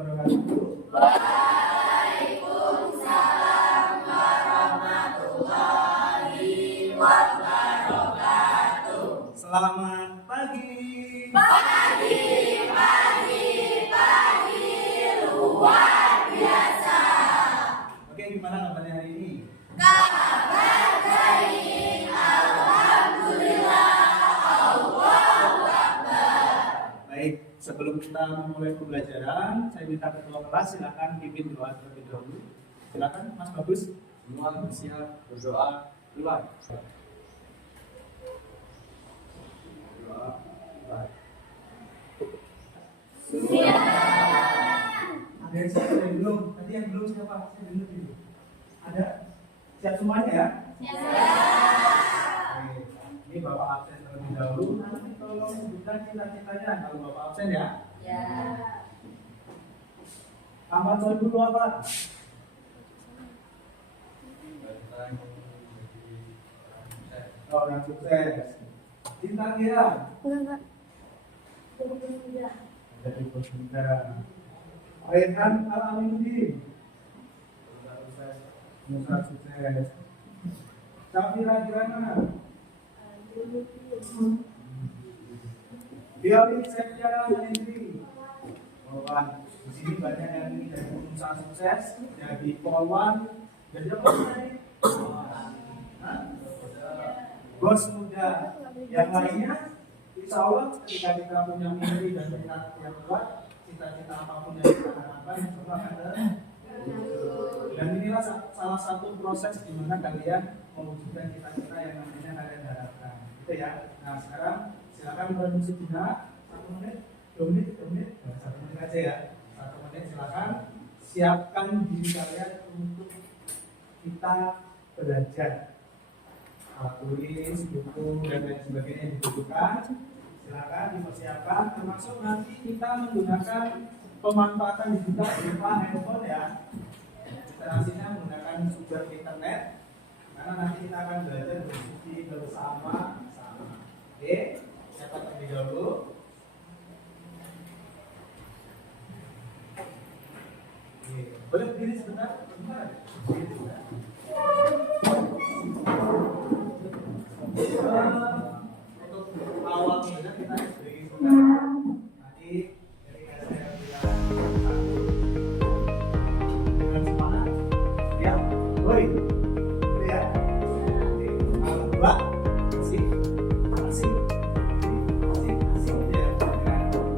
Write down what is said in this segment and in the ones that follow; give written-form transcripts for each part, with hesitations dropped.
wabarakatuh. Waalaikumsalam warahmatullahi wabarakatuh. Selamat pagi. Pagi luar biasa. Oke, gimana kabarnya hari ini? Kabar baik, alhamdulillah, Allahu Akbar. Baik, sebelum kita memulai pembelajaran, saya minta ketua kelas silakan pimpin doa terlebih dahulu. Silakan Mas Bagus. Semua bersiap berdoa mulai. Berdoa mulai. Ada yang siap, ada yang belum? Tadi yang belum siapa? Saya dengar dulu. Ada? Siap semuanya ya? Oke. Ini Bapak absen terlebih dahulu. Nanti tolong sebutkan cita-citanya kalau Bapak absen ya. Ya. Tamat dulu apa? Orang sukses. Cinta dia. Enggak. Jadi bercinta. Rehan Al-Aminuddin. Musa sukses. Safira Kirana. Biarin Septiana Mandiri. Polwan. Di sini banyak yang ini dari Musa sukses, jadi polwan, jadi apa tadi? Bos muda. Yang lainnya, insya Allah ketika kita punya mimpi dan minat yang kuat, cita-cita apapun yang kita harapkan, insya Allah ada. Dan inilah salah satu proses di mana kalian mewujudkan cita-cita yang nantinya kalian harapkan. Gitu ya. Nah sekarang silakan bermusik dina 1 menit, 2 menit, 3 menit, 1 menit aja ya. 1 menit silakan. Siapkan diri kalian untuk kita belajar. Tulis, buku dan lain sebagainya yang dibutuhkan. Silakan dipersiapkan. Termasuk nanti kita menggunakan pemanfaatan digital berupa handphone ya. Interaksinya menggunakan sumber internet. Karena nanti kita akan belajar berdiskusi bersama. Oke, siapa terlebih dahulu? Oke, boleh berdiri sebentar? Berdiri sebentar. Untuk awal kita berdiri sebentar. Nanti ketika saya bilang dengan semangat, ya, woi, itu ya. Kalau dua, asik, ya.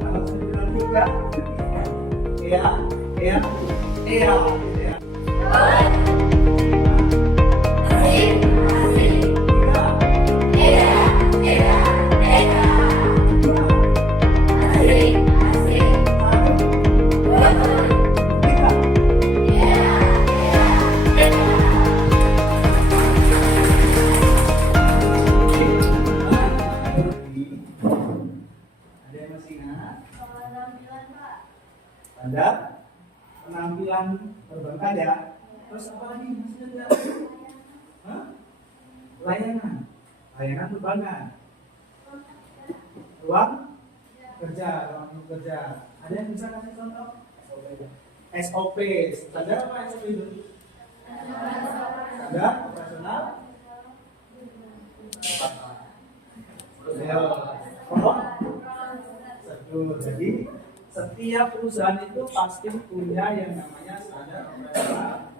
Kalau saya bilang tiga, iya, gitu ya. Ada penampilan perbankan ya. Terus apa lagi? Masih ada? Hah? Layanan perbankan. Ruang kerja. Ada yang bisa kasih contoh? SOP. Standar apa SOP itu? Standar operasional. Jadi setiap perusahaan itu pasti punya yang namanya standar operasional.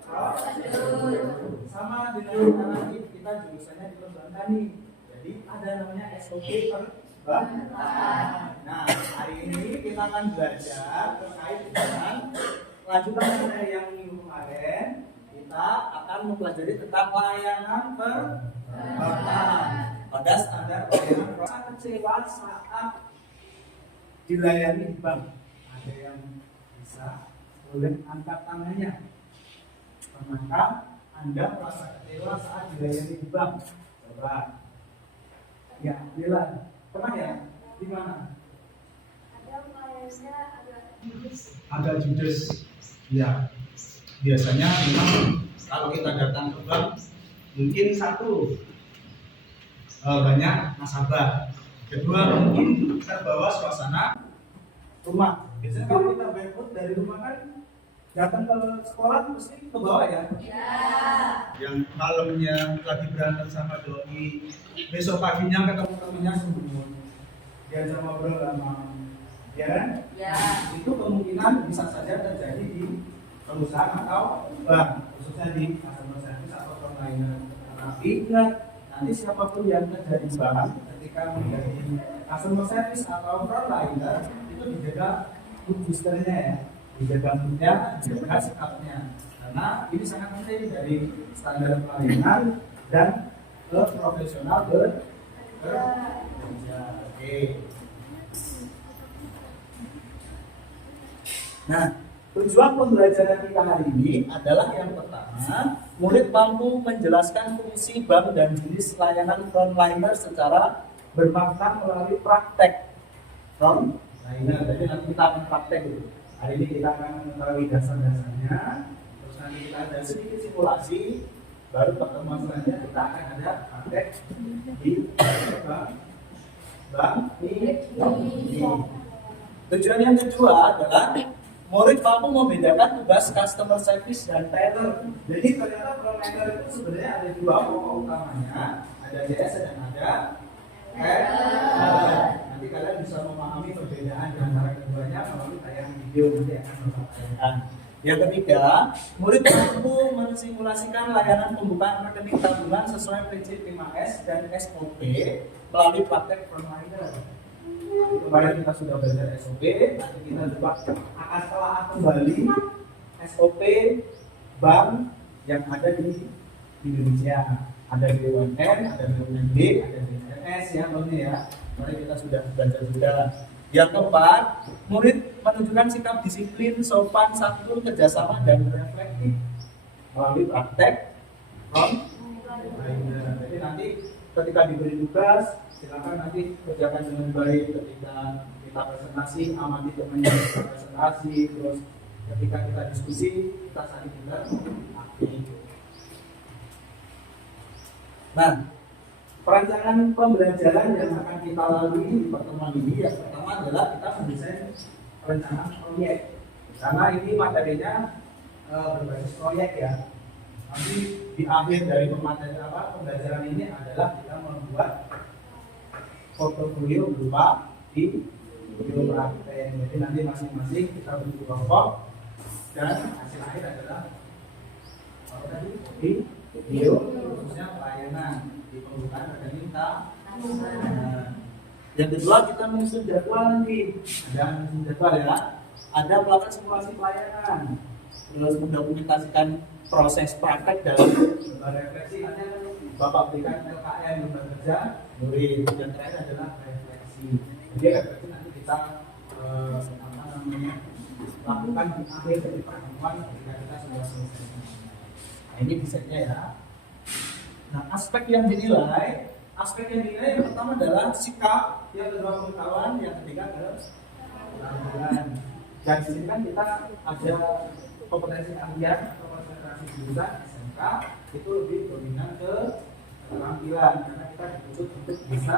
Sama dengan nanti kita jurusannya di perbankan nih. Jadi ada namanya SOP perbankan. Nah, hari ini kita akan belajar terkait dengan lanjutan dari yang minggu kemarin. Kita akan mempelajari tentang layanan perbankan. Pada standar pelayanan rasa kecewa saat dilayani bank. Ada yang bisa boleh angkat tangannya. Pernahkah Anda merasa kecewa saat dilayani bank? Coba. Ya, Bila. Pernah ya? Di mana? Ada pelayannya Agak judes. Ya. Biasanya memang kalau kita datang ke bank mungkin satu banyak nasabah, kedua mungkin terbawa suasana rumah Biasanya kalau kita barefoot dari rumah kan datang ke sekolah mesti ke bawah ya. Yang malamnya lagi berantem sama doi, besok paginya ketemu temennya sembuh. Diajak ngobrol sama, ya kan? Itu kemungkinan bisa saja terjadi di perusahaan atau bank, khususnya di customer service atau frontliner. Tapi ingat, nanti siapapun yang kerja di bank ketika menjadi customer service atau frontliner itu dijaga boosternya ya, dijaga moodnya, dijaga sikapnya. Karena ini sangat penting dari standar pelayanan dan profesional kerja. Oke. Nah, tujuan pembelajaran kita hari ini adalah yang pertama, murid mampu menjelaskan fungsi bank dan jenis layanan frontliner secara bermakna melalui praktek frontliner. Jadi nanti kita akan praktek dulu. Hari ini kita akan mengetahui dasar-dasarnya, terus nanti kita ada sedikit simulasi, baru pertemuan selanjutnya kita akan ada praktek di bank ini. Tujuan yang kedua adalah murid mampu membedakan tugas customer service dan teller. Jadi ternyata frontliner itu sebenarnya ada dua pokok utamanya, ada DS dan ada teller. Nanti kalian bisa memahami perbedaan di antara keduanya melalui tayangan video nanti akan memperhatikan. Yang ketiga, murid mampu mensimulasikan layanan pembukaan rekening tabungan sesuai prinsip 5S dan SOP melalui praktek frontliner. Kemarin kita sudah belajar SOP, nanti kita coba akan telah kembali SOP bank yang ada di Indonesia. Ada di BUMN, ada di BUMD, ada di BNS ya, ya. Mari kita sudah belajar juga. Yang keempat, murid menunjukkan sikap disiplin, sopan, santun, kerjasama dan reflektif melalui praktek frontliner. Jadi nanti ketika diberi tugas, silakan nanti kerjakan dengan baik. Ketika kita presentasi, amati temannya kita presentasi. Terus ketika kita diskusi, kita saling beraktif. Nah, perancangan pembelajaran yang akan kita lalui di pertemuan ini yang pertama adalah kita mendesain rencana proyek. Karena ini materinya berbasis proyek ya. Nanti di akhir dari pembelajaran ini adalah kita membuat portofolio berupa video praktek. Jadi nanti masing-masing kita bentuk kelompok dan hasil akhir adalah video khususnya pelayanan di pembukaan rekening tabungan. Yang kedua kita menyusun jadwal nanti. Ada menyusun jadwal ya. Ada melakukan simulasi pelayanan. Terus mendokumentasikan proses praktek dalam refleksi. Nanti Bapak berikan LKM lembaga kerja murid. Dan terakhir adalah refleksi. Jadi refleksi nanti kita lakukan di akhir dari pertemuan ketika kita sudah selesai. Nah, ini desainnya ya. Nah, aspek yang dinilai yang pertama adalah sikap, yang kedua pengetahuan, yang ketiga adalah keterampilan. Dan di sini kan kita ada kompetensi keahlian atau konsentrasi jurusan SMK itu lebih dominan ke keterampilan karena kita dituntut untuk bisa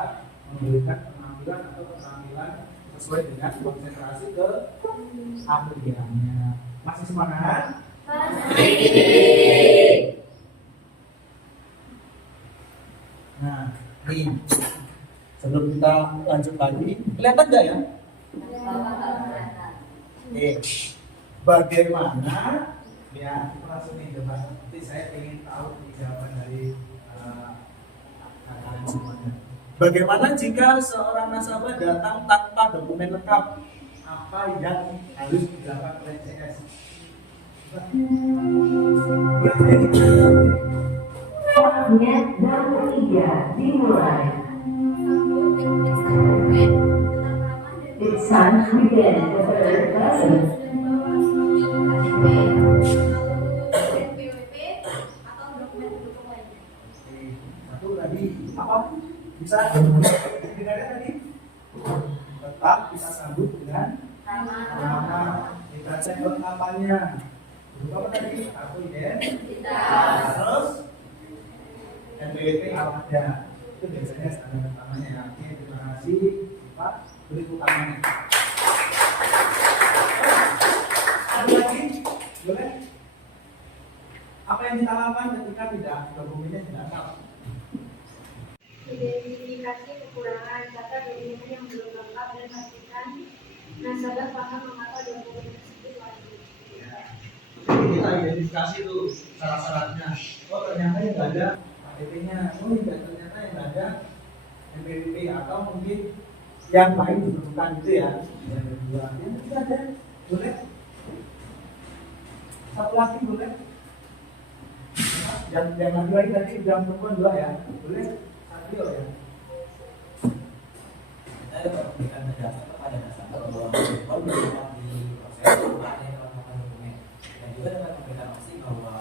memberikan penampilan atau keterampilan sesuai dengan konsentrasi ke ahliannya. Masih semangat? Nah, ini sebelum kita lanjut lagi, kelihatan nggak ya? Oke, bagaimana ya? Kita langsung nih coba. Nanti saya ingin tahu jawaban dari kalian semuanya. Bagaimana jika seorang nasabah datang tanpa dokumen lengkap? Apa yang harus dilakukan oleh CS? Waktunya 23 dimulai. It's time to begin the third lesson. Satu tadi apa? Bisa dengarnya tadi? Tetap kita sambut dengan nama. Kita cek kelengkapannya. Apa tadi? Aku identitas. Terus NPWP ada. Itu biasanya standar pertamanya ya. Oke, terima kasih. Pak, berikut utamanya. Satu lagi, boleh? Apa yang kita lakukan ketika tidak dokumennya tidak lengkap? Identifikasi kekurangan data dokumen yang belum lengkap dan pastikan nasabah paham mengapa dokumen tersebut wajib. Ya. Jadi kita identifikasi itu syarat-syaratnya. Oh ternyata yang nggak ada KTP-nya. Oh tidak, ternyata yang nggak ada NPWP atau mungkin yang lain dibutuhkan itu ya. Yang kedua, yang ketiga ada, boleh? Satu lagi boleh? Yang lagi tadi udah perempuan 2 ya, boleh? Satu ya. Kita memberikan penjelasan kepada nasabah bahwa kalau dapat diproses ada yang melakukan dokumen dan juga dapat memberikan opsi bahwa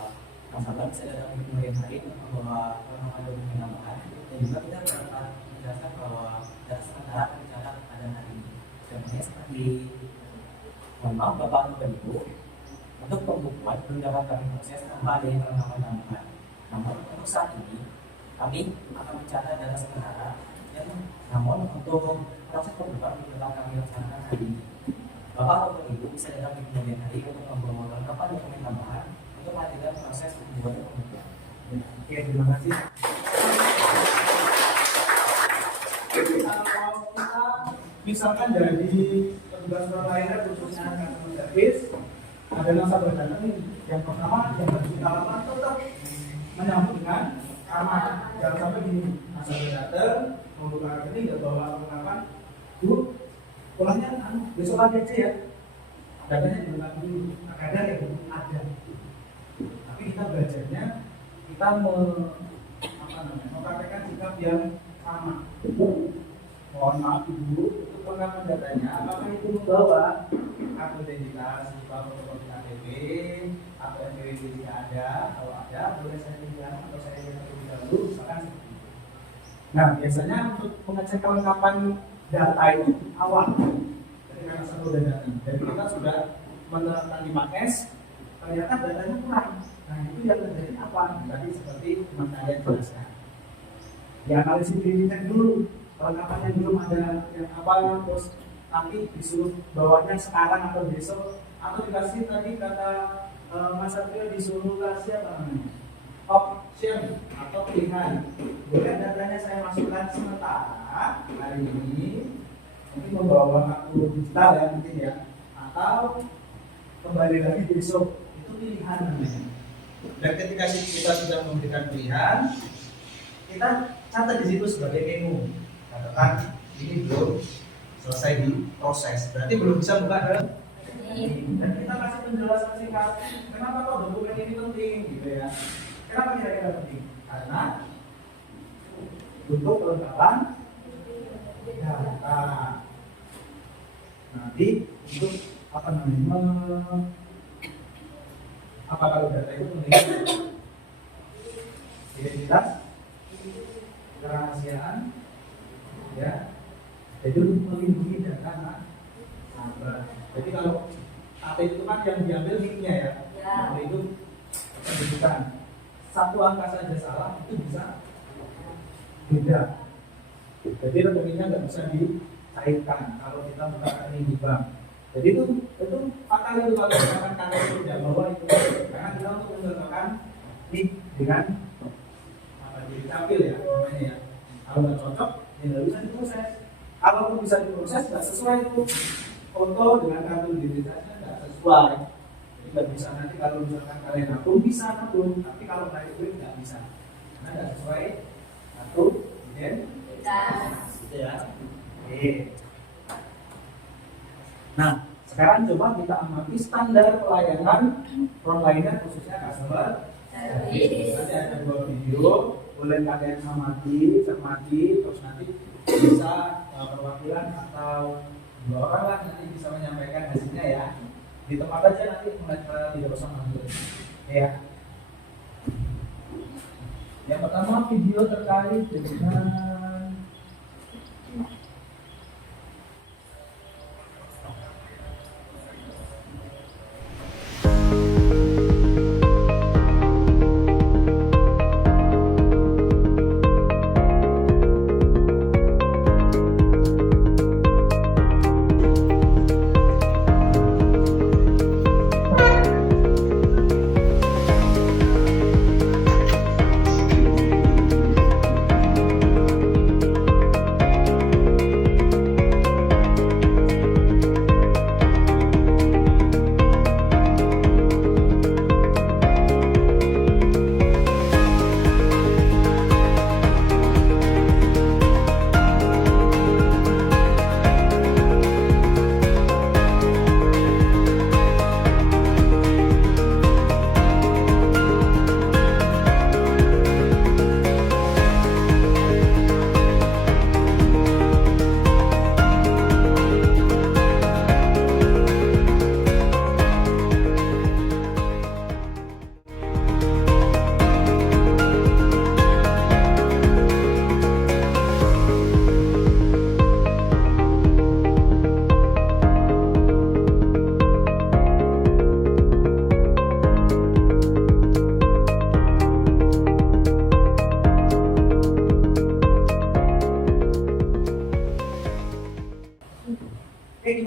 nasabah bisa datang di kemudian hari untuk membawa permohonan dokumen tambahan dan juga kita dapat menjelaskan bahwa data sementara akan dicatat pada hari ini. Contohnya seperti mohon maaf Bapak atau Ibu, untuk pembukuan belum dapat kami proses tanpa ada yang permohonan tambahan. Namun untuk saat ini kami akan mencatat data sementara. Namun untuk proses pembukaan tetap kami laksanakan hari ini. Bapak atau Ibu bisa datang di kemudian hari untuk membawa kelengkapan dokumen tambahan untuk melanjutkan proses pembuatan pembukaan. Oke, terima kasih. Kalau kita misalkan dari petugas perlayanan khususnya customer service ada nasabah datang nih, yang pertama yang harus kita lakukan tetap menyambut dengan aman. Jangan sampai gini, nasabah datang membuka rekening nggak bawa perlengkapan, Bu, pulangnya besok pagi aja ya. Datanya dilengkapi dulu. Kadang ya ada. Tapi kita belajarnya kita mempraktekkan sikap yang sama. Mohon maaf Ibu, untuk pengaman datanya, apakah Ibu membawa kartu identitas, fotokopi KTP, atau NPWP jika ada? Kalau ada, boleh saya pinjam atau saya lihat terlebih dahulu, misalkan seperti itu. Nah, biasanya untuk mengecek kelengkapan data itu awal, ketika nasabah sudah datang. Jadi kita sudah menerapkan 5S, ternyata datanya kurang. Nah, itu yang terjadi apa? Tadi seperti teman kalian jelaskan. Ya, analisis dirinya dulu. Kelengkapannya belum ada yang apa, terus nanti disuruh bawanya sekarang atau besok, atau dikasih tadi kata Mas Satrio disuruh kasih apa namanya, option atau pilihan. Boleh datanya saya masukkan sementara hari ini, mungkin membawa kartu digital ya mungkin ya, atau kembali lagi besok. Itu pilihan namanya. Dan ketika kita sudah memberikan pilihan, kita catat di situ sebagai menu. Katakan ini belum selesai diproses, berarti belum bisa buka dan kita kasih penjelasan singkat kenapa kok dokumen ini penting gitu ya. Kenapa kira-kira penting? Karena untuk kelengkapan data. Nanti untuk apa namanya? Apa kalau data itu penting? Identitas, kerahasiaan, ya. Jadi untuk melindungi data nasabah. Jadi kalau ATM itu kan yang diambil nicknya ya. Nah, itu pendudukan. Satu angka saja salah itu bisa beda. Jadi rekeningnya nggak bisa dicairkan kalau kita buka rekening di bank. Jadi itu fatal itu kalau misalkan kartu itu tidak bawa itu, karena kita untuk menggunakan nick dengan apa jadi tampil ya namanya ya. Kalau nggak cocok, ya nggak bisa diproses. Kalaupun bisa diproses nggak sesuai itu foto dengan kartu identitasnya nggak sesuai. Jadi nggak bisa nanti kalau misalkan kalian akun bisa akun, tapi kalau kalian itu nggak bisa karena nggak sesuai kartu identitas. Gitu ya. Oke. Nah, sekarang coba kita amati standar pelayanan frontliner khususnya customer service. Nanti ada 2 video, boleh kalian amati, cermati, terus nanti bisa perwakilan atau 2 orang lah nanti bisa menyampaikan hasilnya ya. Di tempat aja nanti mereka tidak usah ngambil. Ya. Yang pertama video terkait dengan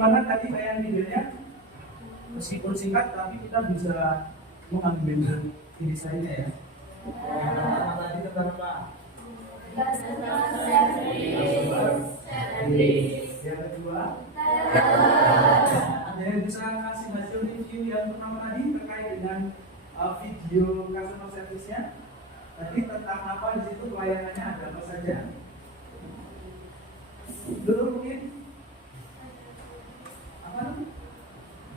gimana tadi saya videonya? Meskipun singkat tapi kita bisa mengambil diri saya ya. Yang pertama tadi tentang apa? Yang kedua, ada yang bisa ngasih hasil review yang pertama tadi terkait dengan video customer service-nya? Tadi tentang apa di situ, pelayanannya ada apa saja? Dulu mungkin apa?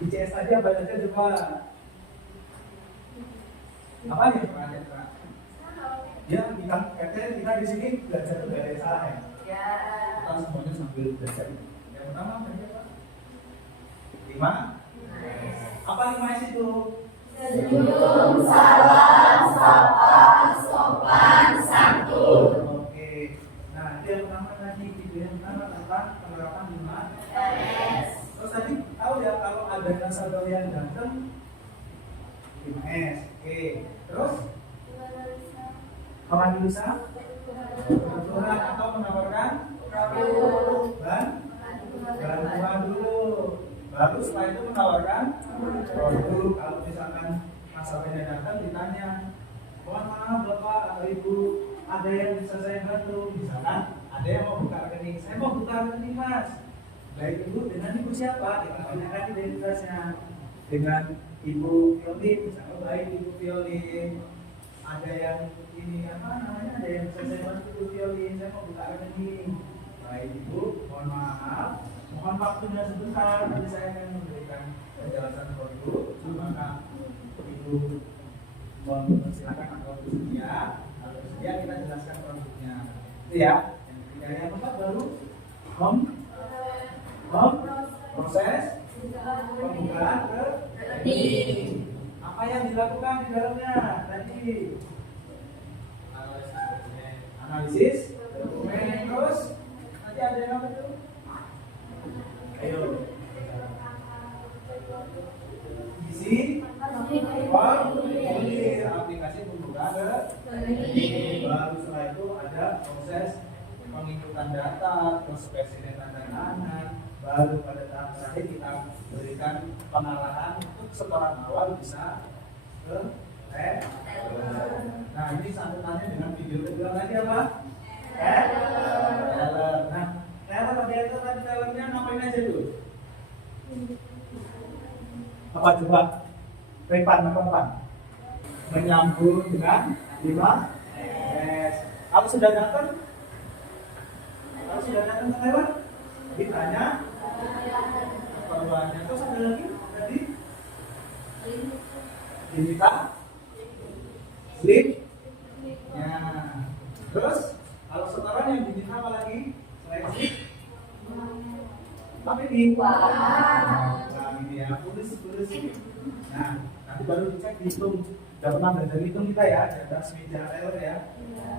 BCS tadi apa saja coba? Apa yang pernah ada? Ya, kita di sini belajar itu gak ada yang salah ya. Kita semuanya sambil belajar. Yang pertama tadi apa? 5. Apa 5S itu? Senyum, salam, sapa, sopan, santun. Oke. Nah, itu yang pertama tadi, video yang pertama tentang penerapan 5S. Terus tadi tahu ya kalau ada nasabah yang datang 5S. Oke. Terus Alhamdulillah aturan atau menawarkan bantuan dulu, baru setelah itu menawarkan produk. Kalau misalkan nasabahnya datang ditanya, mohon maaf bapak atau ibu, ada yang bisa saya bantu? Misalkan ada yang mau buka rekening, saya mau buka rekening mas. Baik ibu, dengan ibu siapa? Kita tanyakan identitasnya. Dengan ibu Violin, misalnya baik ibu Violin. Ada yang ini apa namanya? Ada yang bisa saya bantu ibu Violin, saya mau buka rekening. Baik ibu, mohon maaf, mohon waktunya sebentar, nanti saya akan memberikan penjelasan produk. Maka ibu silakan atau bersedia, kalau bersedia kita jelaskan produknya. Itu ya. Yang ketiga yang keempat baru proses pembukaan rekening. Apa yang dilakukan di dalamnya tadi? Analisis dokumen, terus nanti ada yang apa tuh? Ayo. Isi formulir aplikasi pembukaan rekening. Baru setelah itu ada proses pengikutan data, terus spesimen tanda tangan. Baru pada tahap terakhir kita berikan pengarahan untuk setoran awal bisa ke Nah, ini santutannya dengan video kedua lagi apa? Teller. Nah, teller tadi tellernya ngapain aja dulu? Apa coba? Repan. Menyambung dengan 5S. Kalau sudah datang lewat, ditanya perluannya. Terus ada lagi tadi diminta slip. Ya. Terus kalau setoran yang diminta apa lagi selain slip? Tapi di ini ya, tulis. Nah, nanti baru dicek hitung. Udah pernah belajar hitung kita ya, ada meja teller ya.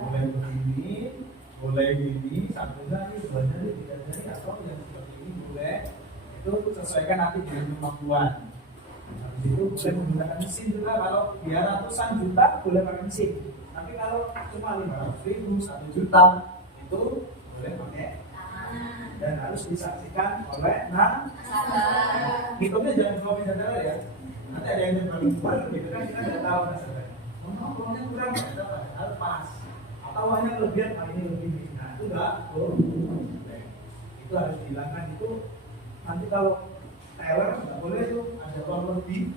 Boleh begini, boleh gini, satu jari, dua jari, tiga jari, atau yang seperti ini boleh. Itu sesuaikan nanti dengan kemampuan. Habis itu boleh menggunakan mesin juga. Kalau dia ratusan juta boleh pakai mesin. Tapi kalau cuma 500.000, 1 juta itu boleh pakai. Dan harus disaksikan oleh hitungnya jangan cuma meja teller ya. Nanti ada yang kurang gitu kan, kita tidak tahu nasabah. Uangnya kurang, harus pas. Atau uangnya kelebihan, ini lebih. Nah itu enggak, itu harus dihilangkan. Itu nanti kalau teller nggak boleh tuh ada uang lebih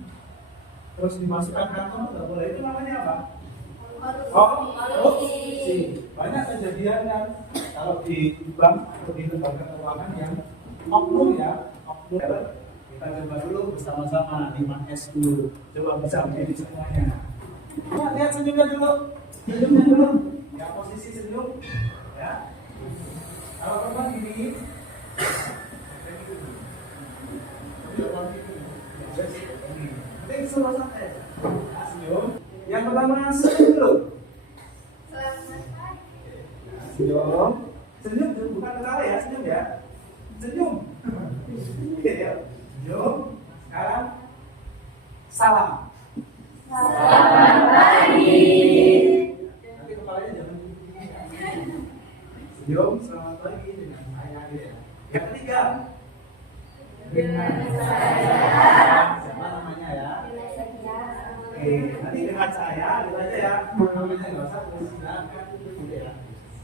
terus dimasukkan kantong, nggak boleh. Itu namanya apa? Korupsi. Banyak kejadian kan kalau di bank atau di lembaga keuangan yang oknum ya, oknum. Kita coba dulu bersama-sama 5S dulu. Coba bisa menjadi semuanya. Nah, lihat senyumnya dulu. Ya, posisi senyum. Ya. Kalau perempuan gini. Nanti suruh santai. Senyum. Yang pertama senyum dulu. Senyum. Senyum bukan ketawa ya, senyum ya. Senyum. Oke ya. Senyum. Sekarang salam. Selamat pagi. Nanti kepalanya jangan senyum, selamat pagi dengan ayah ya. Yang ketiga Dengan saya. Siapa namanya ya? Oke, nanti dengan saya, gitu aja ya. Namanya nggak usah tulis silakan gitu ya.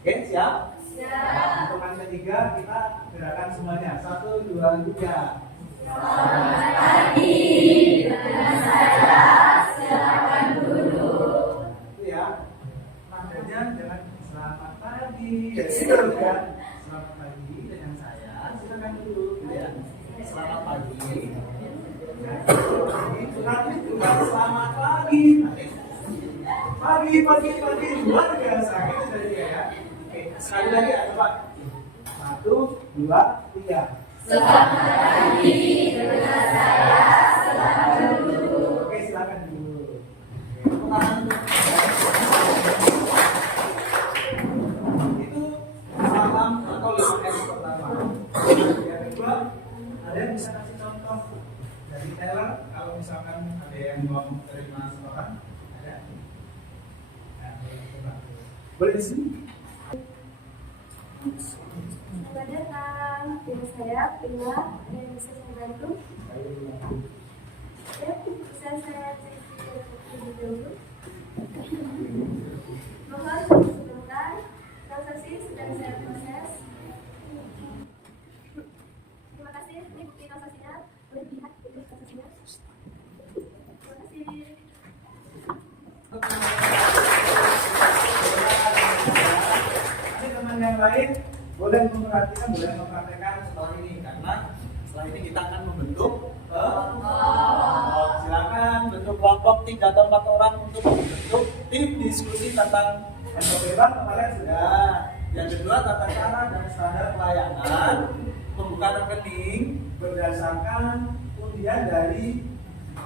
Oke, siap? Siap. Untuk yang ketiga kita gerakan semuanya. 1, 2, 3. Selamat pagi, dengan saya, silakan duduk. Itu ya. Nadanya jangan selamat pagi. Ya, gitu kan. Selamat pagi dengan saya, silakan duduk. Gitu ya. Selamat pagi. Nanti juga selamat pagi. Pagi. Luar biasa. Gitu saja ya. Oke, sekali lagi ya, coba. 1, 2, 3. Selamat pagi, dengan saya, silakan duduk. Oke, silakan dulu. Tepuk tangan untuk itu salam atau 5S pertama. Yang kedua, ada yang bisa kasih contoh dari Taylor kalau misalkan ada yang mau terima setoran? Ada? Nah, coba. Boleh di sini? Selamat datang, dengan saya Pila yang bisa saya bantu. Ya, bisa saya cerita lebih dahulu. Mohon sebentar, transaksi sedang saya proses. Terima kasih, ini bukti transaksinya. Boleh dilihat bukti transaksinya. Terima kasih. Ada teman yang lain boleh memperhatikan, boleh mempraktekkan setelah ini karena setelah ini kita akan membentuk kelompok. Silakan bentuk kelompok 3 atau 4 orang untuk membentuk tim diskusi tentang NPWP kemarin sudah. Yang kedua, tata cara dan standar pelayanan membuka rekening berdasarkan undian dari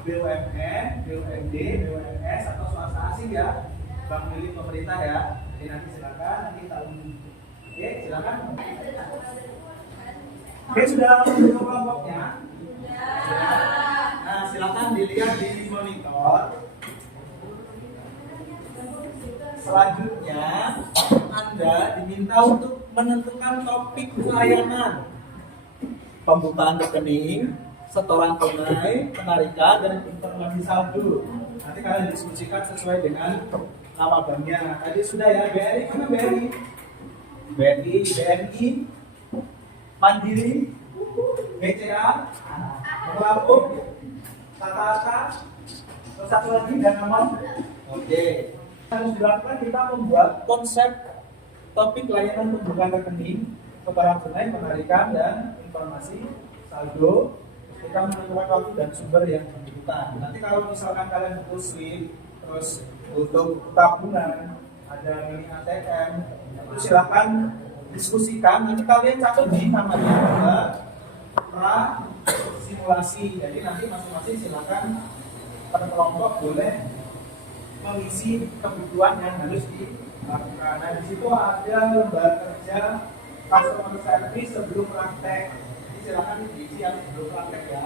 BUMN, BUMD, BUMS atau swasta asing ya, bank milik pemerintah ya. Jadi nanti silakan nanti kita Oke, silakan. Oke, sudah membentuk kelompoknya? Nah, silakan dilihat di monitor. Selanjutnya, Anda diminta untuk menentukan topik pelayanan, pembukaan rekening, setoran tunai, penarikan, dan informasi saldo. Nanti kalian diskusikan sesuai dengan nama banknya. Tadi sudah ya, BRI, mana BRI? BNI, BNI, Mandiri, BCA, Lampung, Tata, terus satu lagi Danamon. Oke. Harus dilakukan kita membuat konsep topik layanan pembukaan rekening, setoran tunai, penarikan, dan informasi saldo. Kita menentukan waktu dan sumber yang dibutuhkan. Nanti kalau misalkan kalian butuh slip, terus butuh tabungan, ada mini ATM, itu silakan diskusikan. Nanti kalian catat di namanya juga pra simulasi. Jadi nanti masing-masing silakan per kelompok boleh mengisi kebutuhan yang harus dilakukan. Nah, di situ ada lembar kerja customer service sebelum praktek. Jadi silakan diisi yang sebelum praktek ya.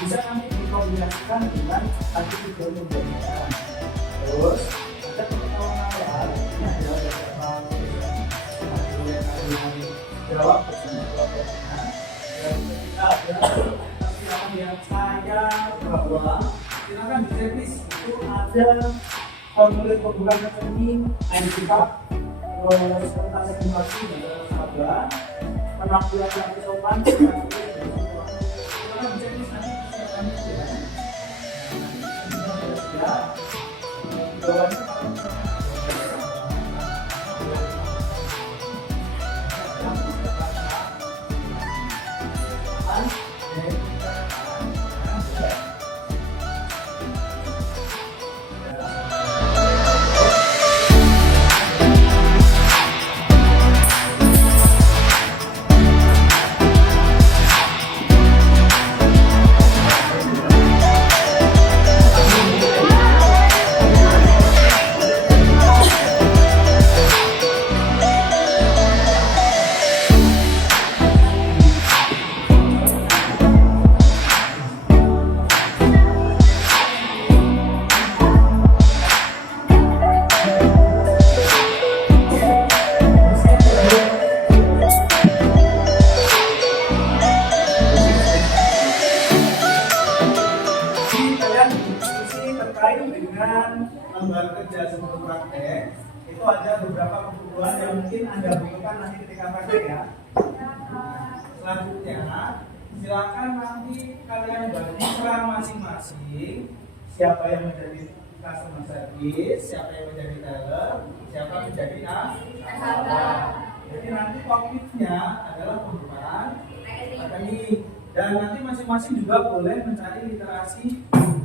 Bisa nanti dikombinasikan dengan artikel pembayaran. Terus ada pengetahuan awal ini adalah beberapa jawab bersama kelompoknya. Dan ketika ada persiapan yang saya bawa, silakan diceklis. Itu ada formulir pembukaan rekening, ID card, terus kertas edukasi dan sahabat, penampilan yang sopan, silakan diceklis nanti persiapannya ya. Ya, bawahnya lembar kerja sebelum praktek itu ada beberapa kebutuhan yang mungkin Anda butuhkan nanti ketika praktek ya. Selanjutnya silakan nanti kalian bagi peran masing-masing, siapa yang menjadi customer service, siapa yang menjadi teller, siapa menjadi nasabah. Jadi nanti topiknya adalah pembukaan rekening dan nanti masing-masing juga boleh mencari literasi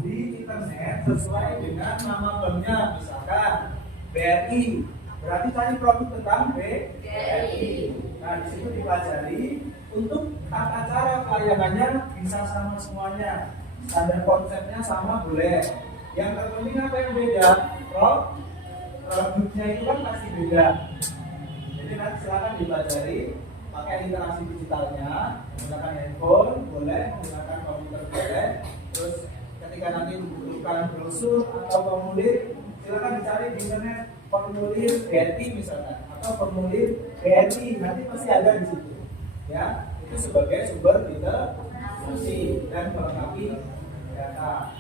di internet sesuai dengan nama banknya, misalkan BRI, berarti cari produk tentang BRI. Nah di situ dipelajari untuk tata cara pelayanannya bisa sama semuanya, standar konsepnya sama boleh. Yang terpenting apa yang beda? Produknya itu kan pasti beda. Jadi nanti silakan dipelajari pakai literasi digitalnya, menggunakan handphone boleh, menggunakan komputer boleh. Terus ketika nanti membutuhkan brosur atau formulir, silakan dicari di internet formulir BRI misalkan atau formulir BRI, nanti pasti ada di situ. Ya, itu sebagai sumber literasi dan melengkapi data.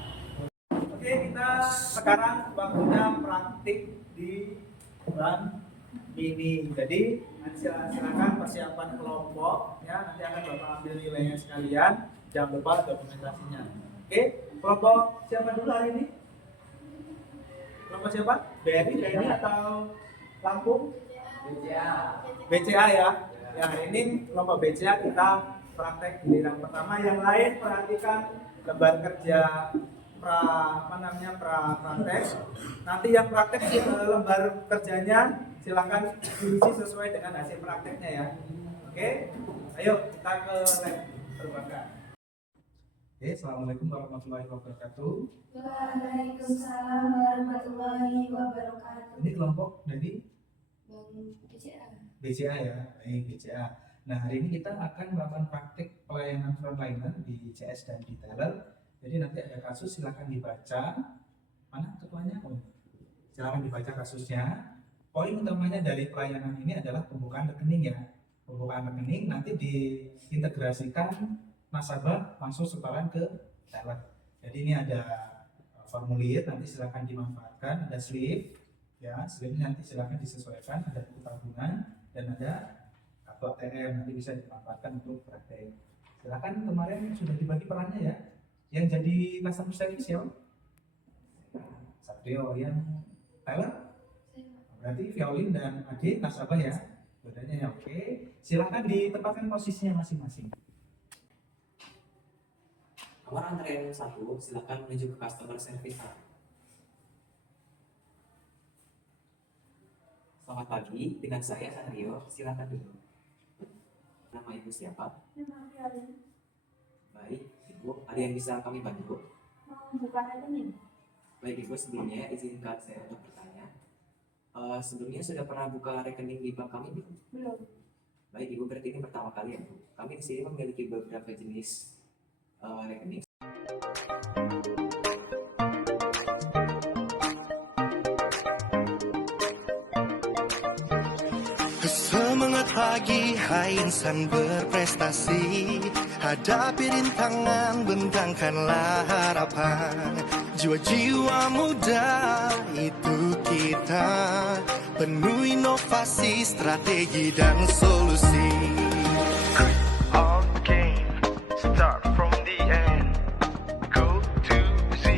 Oke, kita sekarang waktunya praktik di bank ini. Jadi silakan persiapan kelompok ya, nanti akan Bapak ambil nilainya sekalian, jangan lupa dokumentasinya. Oke, kelompok siapa dulu hari ini? Kelompok siapa? BRI atau Lampung? BCA ya. Ya, hari ini kelompok BCA kita praktek giliran pertama. Yang lain perhatikan lembar kerja praktek. Nanti yang praktek lembar kerjanya silakan diisi sesuai dengan hasil prakteknya ya. Oke, ayo kita ke lab perbankan. Oke, assalamualaikum warahmatullahi wabarakatuh. Waalaikumsalam warahmatullahi wabarakatuh. Ini kelompok dari BCA. BCA ya, BCA. Nah hari ini kita akan melakukan praktik pelayanan frontliner di CS dan di teller. Jadi nanti ada kasus, silakan dibaca. Mana ketuanya? Silakan dibaca kasusnya. Poin utamanya dari pelayanan ini adalah pembukaan rekening ya. Pembukaan rekening nanti diintegrasikan nasabah langsung setoran ke teller. Jadi ini ada formulir, nanti silakan dimanfaatkan. Ada slip, ya slipnya nanti silakan disesuaikan. Ada buku tabungan dan ada kartu ATM, nanti bisa dimanfaatkan untuk praktek. Silakan, kemarin sudah dibagi perannya ya. Yang jadi customer service ya, Satrio. Yang teller berarti Violin dan Ade nasabah ya. Bedanya ya, oke. Silakan ditempatkan posisinya masing-masing. Nomor antrean 1, silakan menuju ke customer service. Selamat pagi, dengan saya Satrio. Silakan dulu. Nama ibu siapa? Nama Violin. Baik, ibu. Ada yang bisa kami bantu? Mau buka rekening? Baik ibu, sebelumnya izinkan saya untuk bertanya. Sebelumnya sudah pernah buka rekening di bank kami belum? Belum. Baik ibu, berarti ini pertama kali ya bu. Kami di sini memiliki beberapa jenis rekening. Semangat pagi, hai insan berprestasi. Hadapi rintangan, bentangkanlah harapan. Jiwa-jiwa muda itu kita, penuh inovasi, strategi dan solusi. All game, start from the end, go to Z,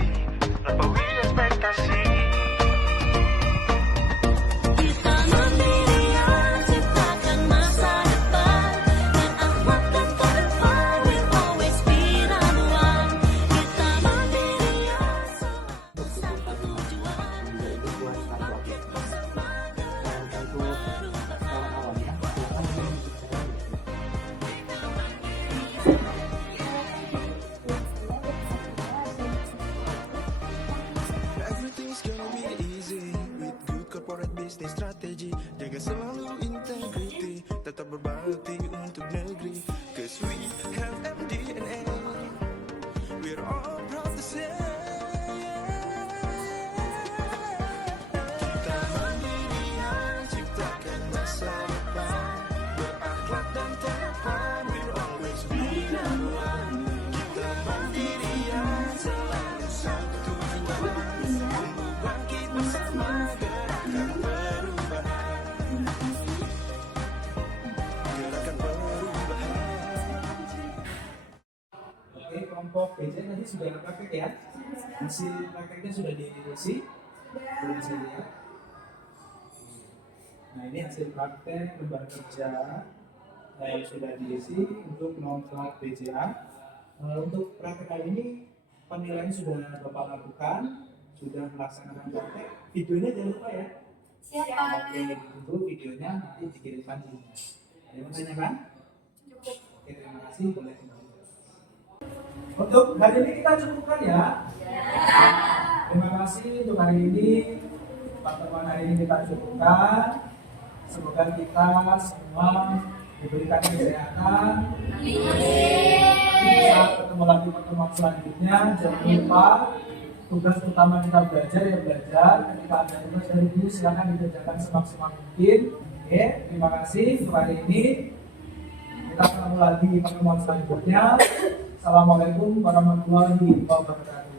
lampaui ekspektasi. Kita mandirian, ciptakan masa depan, dan akhlak dan kedepan, will always be number one. Kita mandirian, selalu sampai tujuan. juga itu buat satu objek. Dan untuk sekarang awalnya, silakan menunjuk saya. Everything's gonna be easy with good corporate business strategy. Jaga selalu integrity, tetap berbakti untuk negeri. Cause we have MDNA, we're all proud to say. Kita mandirian, ciptakan masa depan, berakhlak dan terdepan, we'll always be number one. Kita mandirian, selalu satu tujuan, bangkit bersama, gerakan perubahan. Gerakan perubahan. Oke, kelompok BC tadi sudah praktek ya. Hasil prakteknya sudah diisi. Sudah saya lihat. Nah, ini hasil praktek lembar kerja yang sudah diisi untuk kelompok BCA. Untuk praktek kali ini penilaian sudah Bapak lakukan, sudah melaksanakan praktek. Videonya jangan lupa ya. Siapa? Oke, itu videonya nanti dikirimkan di sini. Ada yang mau tanyakan? Oke, terima kasih. Boleh kembali. Untuk hari ini kita cukupkan ya. Terima kasih untuk hari ini. Pertemuan hari ini kita cukupkan. Semoga kita semua diberikan kesehatan. Bisa ketemu lagi pertemuan selanjutnya. Jangan lupa tugas utama kita belajar ya belajar. Ketika ada tugas dari guru silakan dikerjakan semaksimal mungkin. Oke, terima kasih untuk hari ini. Kita ketemu lagi di pertemuan selanjutnya. Assalamualaikum warahmatullahi wabarakatuh.